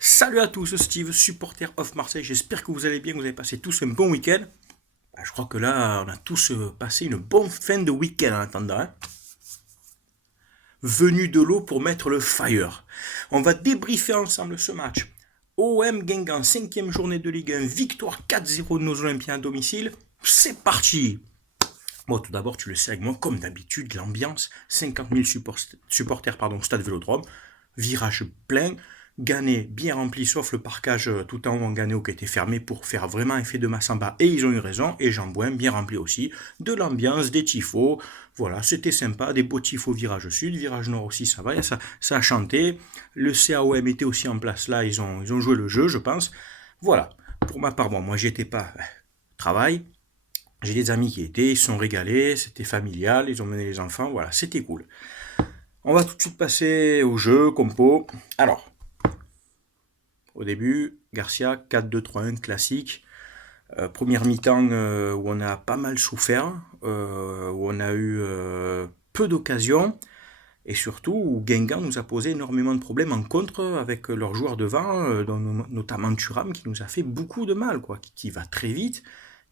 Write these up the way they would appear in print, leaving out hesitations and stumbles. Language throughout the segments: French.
Salut à tous, Steve, supporter of Marseille. J'espère que vous allez bien, que vous avez passé tous un bon week-end. Je crois que là, on a tous passé une bonne fin de week-end en attendant, hein. Venu de l'eau pour mettre le fire. On va débriefer ensemble ce match. OM Guingamp, 5e journée de Ligue 1, victoire 4-0 de nos Olympiens à domicile. C'est parti. Bon, tout d'abord, tu le sais avec moi, comme d'habitude, l'ambiance, 50 000 supporters au stade Vélodrome, virage plein, Ganet bien rempli, sauf le parcage tout en haut en Ganet qui était fermé pour faire vraiment effet de masse en bas, et ils ont eu raison, et Jean-Bouin bien rempli aussi, de l'ambiance, des tifos, voilà, c'était sympa, des beaux tifos virage sud, virage nord aussi, ça va, ça a chanté, le CAOM était aussi en place là, ils ont joué le jeu, je pense, voilà, pour ma part, bon, moi j'y étais pas, travail, j'ai des amis qui étaient, ils se sont régalés, c'était familial, ils ont mené les enfants, voilà, c'était cool. On va tout de suite passer au jeu, compo. Alors, au début, Garcia, 4-2-3-1, classique. Première mi-temps où on a pas mal souffert, où on a eu peu d'occasions, et surtout où Guingamp nous a posé énormément de problèmes en contre avec leurs joueurs devant, notamment Thuram, qui nous a fait beaucoup de mal, quoi, qui va très vite,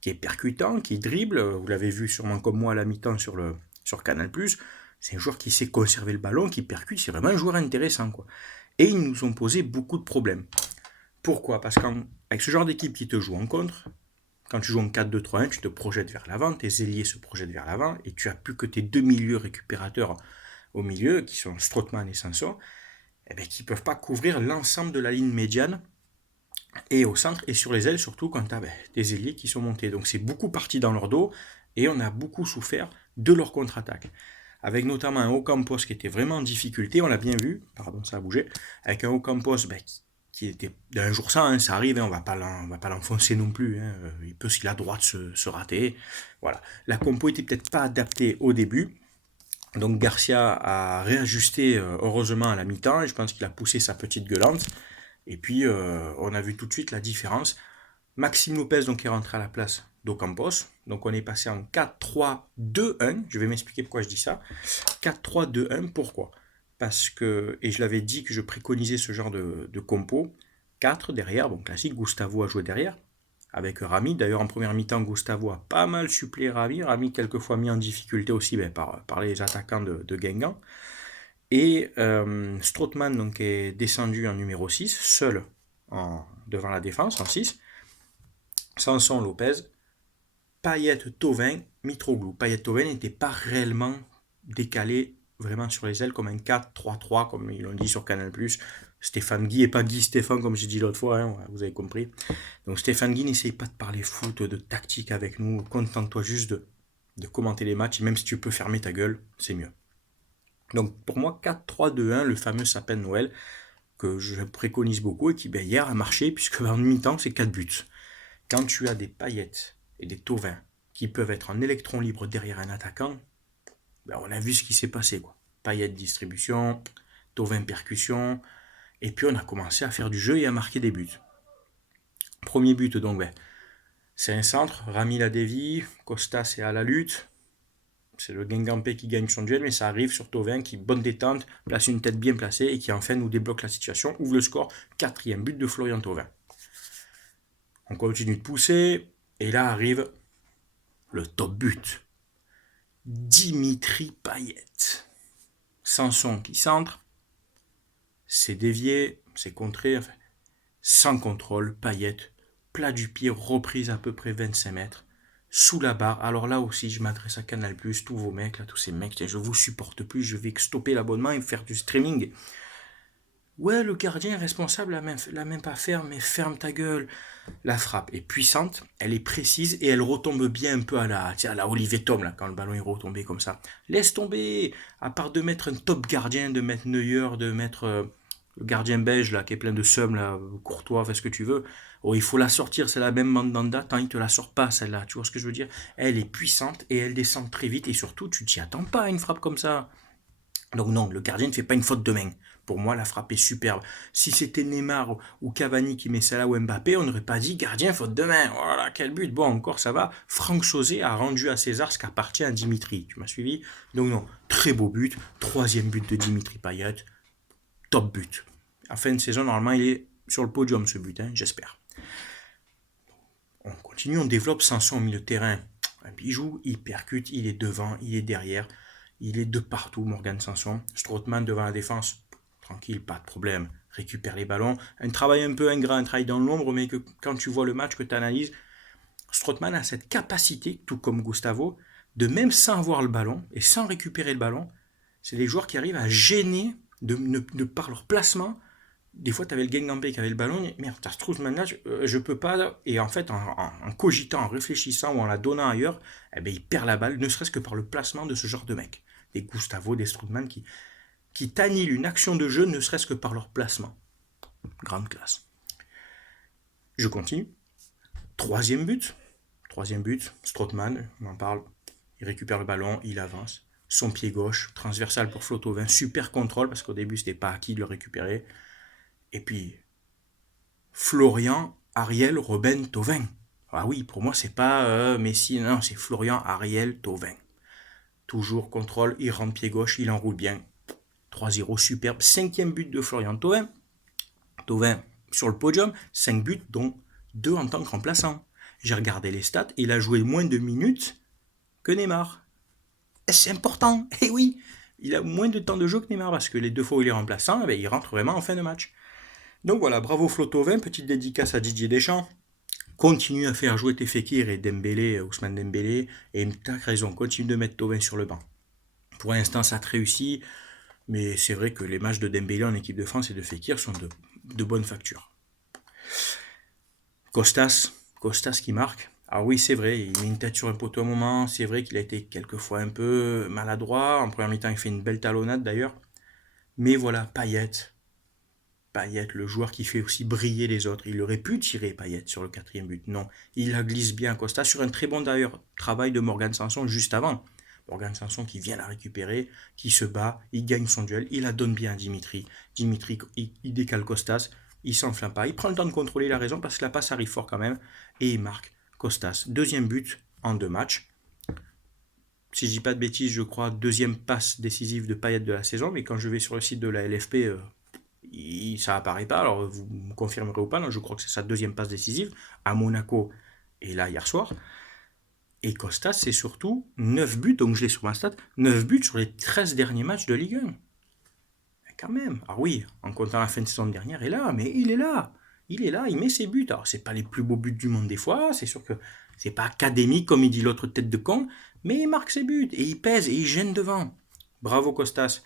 qui est percutant, qui dribble. Vous l'avez vu sûrement comme moi à la mi-temps sur Canal+. C'est un joueur qui sait conserver le ballon, qui percute, c'est vraiment un joueur intéressant, quoi. Et ils nous ont posé beaucoup de problèmes. Pourquoi? Parce qu'avec ce genre d'équipe qui te joue en contre, quand tu joues en 4-2-3-1, tu te projettes vers l'avant, tes ailiers se projettent vers l'avant, et tu as plus que tes deux milieux récupérateurs au milieu, qui sont Strootman et Sanson, eh bien, qui ne peuvent pas couvrir l'ensemble de la ligne médiane, et au centre, et sur les ailes, surtout quand tu as des ailiers qui sont montés. Donc c'est beaucoup parti dans leur dos, et on a beaucoup souffert de leur contre-attaque. Avec notamment un Ocampos qui était vraiment en difficulté, on l'a bien vu, pardon, ça a bougé, avec un Ocampos qui était d'un jour sans, hein, ça arrive, hein, on va pas l'enfoncer non plus, hein, il peut si la droite se rater, voilà. La compo était peut-être pas adaptée au début, donc Garcia a réajusté heureusement à la mi-temps, et je pense qu'il a poussé sa petite gueulante, et puis on a vu tout de suite la différence. Maxime Lopez donc est rentré à la place d'Ocampos, donc on est passé en 4-3-2-1, je vais m'expliquer pourquoi je dis ça, 4-3-2-1, pourquoi? Parce que, et je l'avais dit que je préconisais ce genre de compo, 4 derrière, bon classique, Gustavo a joué derrière, avec Rami. D'ailleurs, en première mi-temps, Gustavo a pas mal suppléé Rami. Rami, quelquefois mis en difficulté aussi par les attaquants de Guingamp. Et Strootman donc, est descendu en numéro 6, seul devant la défense, en 6. Sanson, Lopez, Payet, Thauvin, Mitroglou. Payet, Thauvin n'était pas réellement décalé vraiment sur les ailes comme un 4-3-3, comme ils l'ont dit sur Canal+. Stéphane Guy et pas Guy Stéphane comme j'ai dit l'autre fois, hein, vous avez compris. Donc Stéphane Guy n'essaye pas de parler foot, de tactique avec nous, contente-toi juste de commenter les matchs, et même si tu peux fermer ta gueule, c'est mieux. Donc pour moi, 4-3-2-1, le fameux sapin de Noël, que je préconise beaucoup et qui hier a marché, puisque en mi-temps, c'est 4 buts. Quand tu as des paillettes et des Thauvin qui peuvent être en électron libre derrière un attaquant, on a vu ce qui s'est passé, quoi. Paillettes distribution, Thauvin percussion, et puis on a commencé à faire du jeu et à marquer des buts. Premier but donc, c'est un centre, Rami la dévie, Costa c'est à la lutte, c'est le Guingampais qui gagne son duel, mais ça arrive sur Thauvin qui, bonne détente, place une tête bien placée et qui enfin nous débloque la situation, ouvre le score, quatrième but de Florian Thauvin. On continue de pousser, et là arrive le top but. Dimitri Payet. Sanson qui centre, c'est dévié, c'est contré, enfin, sans contrôle, Payet, plat du pied, reprise à peu près 25 mètres, sous la barre. Alors là aussi, je m'adresse à Canal+, tous vos mecs, là, tous ces mecs, je vous supporte plus, je vais stopper l'abonnement et faire du streaming. Ouais, le gardien responsable l'a même pas fait, mais ferme ta gueule. La frappe est puissante, elle est précise et elle retombe bien un peu à la Olivier Tom, là, quand le ballon est retombé comme ça. Laisse tomber, à part de mettre un top gardien, de mettre Neuer, de mettre le gardien belge, là, qui est plein de seum, là, Courtois, fais ce que tu veux. Oh, il faut la sortir, c'est la même Mandanda, tant il te la sort pas, celle-là, tu vois ce que je veux dire? Elle est puissante et elle descend très vite et surtout, tu t'y attends pas à une frappe comme ça. Donc non, le gardien ne fait pas une faute de main. Pour moi, la frappe est superbe. Si c'était Neymar ou Cavani qui met ça là ou Mbappé, on n'aurait pas dit gardien faute de main. Voilà, quel but. Bon, encore ça va. Franck Sauzet a rendu à César ce qu'appartient à Dimitri. Tu m'as suivi? Donc non, très beau but. Troisième but de Dimitri Payet. Top but. En fin de saison, normalement, il est sur le podium ce but, hein, j'espère. On continue, on développe Sanson au milieu de terrain. Un bijou, il percute, il est devant, il est derrière, il est de partout, Morgan Sanson. Strootman devant la défense, tranquille, pas de problème. Récupère les ballons. Un travail un peu ingrat, un travail dans l'ombre, mais que quand tu vois le match, que tu analyses, Strootman a cette capacité, tout comme Gustavo, de même sans avoir le ballon et sans récupérer le ballon, c'est des joueurs qui arrivent à gêner de par leur placement. Des fois, tu avais le Guingamp qui avait le ballon, et merde, t'as Strootman là, je peux pas. Et en fait, en cogitant, en réfléchissant ou en la donnant ailleurs, eh ben, il perd la balle, ne serait-ce que par le placement de ce genre de mec. Des Gustavo, des Strootman qui t'annihilent une action de jeu, ne serait-ce que par leur placement. Grande classe. Je continue. Troisième but, Strootman, on en parle. Il récupère le ballon, il avance. Son pied gauche, transversal pour Flotovin, super contrôle parce qu'au début c'était pas acquis de le récupérer. Et puis Florian Ariel Robben Thauvin. Ah oui, pour moi c'est pas Messi, non, c'est Florian Ariel Thauvin. Toujours contrôle, il rentre pied gauche, il enroule bien. 3-0, superbe. Cinquième but de Florian Thauvin. Thauvin sur le podium, 5 buts dont 2 en tant que remplaçant. J'ai regardé les stats, il a joué moins de minutes que Neymar. C'est important, et oui, il a moins de temps de jeu que Neymar, parce que les 2 fois où il est remplaçant, eh bien, il rentre vraiment en fin de match. Donc voilà, bravo Flotovin, petite dédicace à Didier Deschamps. Continue à faire jouer Fekir et Dembélé, Ousmane Dembélé, et t'as raison, continue de mettre Thauvin sur le banc. Pour l'instant, ça te réussit, mais c'est vrai que les matchs de Dembélé en équipe de France et de Fekir sont de bonne facture. Costas qui marque. Ah oui, c'est vrai, il met une tête sur un poteau à un moment, c'est vrai qu'il a été quelquefois un peu maladroit, en première mi-temps il fait une belle talonnade d'ailleurs, mais voilà, Payet, le joueur qui fait aussi briller les autres, il aurait pu tirer Payet sur le 4e but, non, il la glisse bien Costas, sur un très bon d'ailleurs travail de Morgan Sanson juste avant, Morgan Sanson qui vient la récupérer, qui se bat, il gagne son duel, il la donne bien à Dimitri, il décale Costas, il s'enflamme pas, il prend le temps de contrôler la raison parce que la passe arrive fort quand même, et il marque Costas. 2e but en 2 matchs. Si je dis pas de bêtises, je crois 2e passe décisive de Payet de la saison, mais quand je vais sur le site de la LFP, ça apparaît pas, alors vous me confirmerez ou pas, non, je crois que c'est sa 2e passe décisive, à Monaco, et là hier soir. Et Costas, c'est surtout 9 buts, donc je l'ai sur ma stat, 9 buts sur les 13 derniers matchs de Ligue 1. Quand même. Ah oui, en comptant la fin de saison dernière, il est là, mais il est là. Il met ses buts. Alors, c'est pas les plus beaux buts du monde des fois, c'est sûr que c'est pas académique comme il dit l'autre tête de con, mais il marque ses buts et il pèse et il gêne devant. Bravo Costas.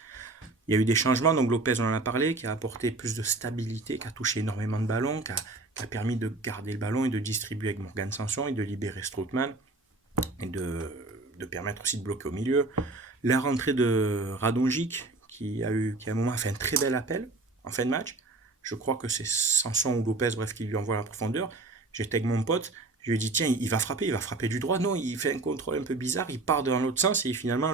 Il y a eu des changements, donc Lopez, on en a parlé, qui a apporté plus de stabilité, qui a touché énormément de ballons, qui a permis de garder le ballon et de distribuer avec Morgan Sanson et de libérer Strootman et de permettre aussi de bloquer au milieu. La rentrée de Radonjic, qui à un moment a fait un très bel appel en fin de match. Je crois que c'est Sanson ou Lopez, bref, qui lui envoie la profondeur. J'étais avec mon pote, je lui ai dit tiens, il va frapper du droit. Non, il fait un contrôle un peu bizarre, il part dans l'autre sens et finalement,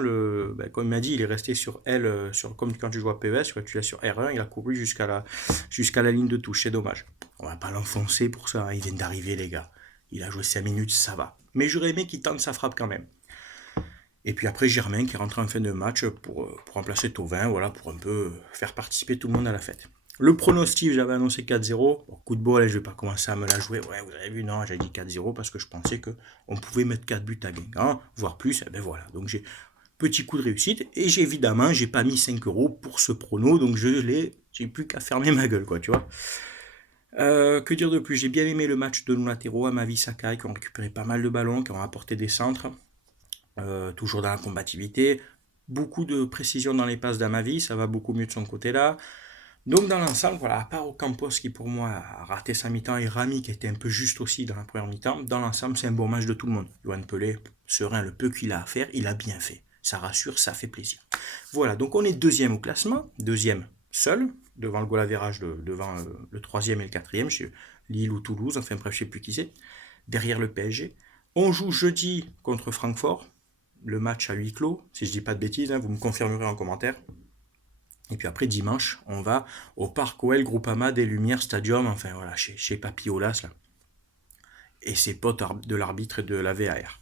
comme il m'a dit, il est resté sur L, comme quand tu joues à PES, tu l'as sur R1, il a couru jusqu'à la ligne de touche, c'est dommage. On va pas l'enfoncer pour ça, hein. Il vient d'arriver les gars. Il a joué 5 minutes, ça va. Mais j'aurais aimé qu'il tente sa frappe quand même. Et puis après, Germain qui est rentré en fin de match pour remplacer Thauvin, voilà, pour un peu faire participer tout le monde à la fête. Le pronostic, j'avais annoncé 4-0. Bon, coup de bol, je vais pas commencer à me la jouer. Ouais, vous avez vu, non, j'ai dit 4-0 parce que je pensais qu'on pouvait mettre 4 buts à Guingamp, voire plus. Et ben voilà, donc j'ai petit coup de réussite. Et j'ai pas mis 5 euros pour ce prono, donc j'ai plus qu'à fermer ma gueule, quoi, tu vois. Que dire de plus? J'ai bien aimé le match de nos latéraux, Amavi, Sakai, qui ont récupéré pas mal de ballons, qui ont apporté des centres. Toujours dans la combativité, beaucoup de précision dans les passes d'Amavi, ça va beaucoup mieux de son côté là. Donc dans l'ensemble, voilà, à part Ocampos qui pour moi a raté sa mi-temps et Rami qui était un peu juste aussi dans la première mi-temps, dans l'ensemble c'est un bon match de tout le monde. Yoann Pelé, serein, le peu qu'il a à faire, il a bien fait. Ça rassure, ça fait plaisir. Voilà, donc on est 2e au classement, 2e seul, devant le goal average, devant le 3e et le 4e, chez Lille ou Toulouse, enfin bref, je sais plus qui c'est, derrière le PSG. On joue jeudi contre Francfort, le match à huis clos, si je dis pas de bêtises, hein, vous me confirmerez en commentaire. Et puis après, dimanche, on va au Parc OL Groupama des Lumières Stadium, enfin voilà, chez Papy Olas, là, et ses potes de l'arbitre et de la VAR.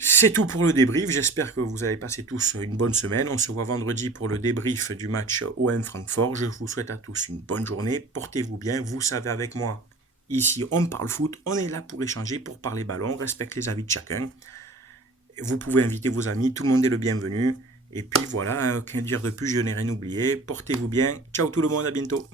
C'est tout pour le débrief. J'espère que vous avez passé tous une bonne semaine. On se voit vendredi pour le débrief du match OM Francfort. Je vous souhaite à tous une bonne journée. Portez-vous bien. Vous savez avec moi, ici on parle foot. On est là pour échanger, pour parler ballon. On respecte les avis de chacun. Vous pouvez inviter vos amis. Tout le monde est le bienvenu. Et puis voilà, qu'un dire de plus, je n'ai rien oublié. Portez-vous bien. Ciao tout le monde, à bientôt.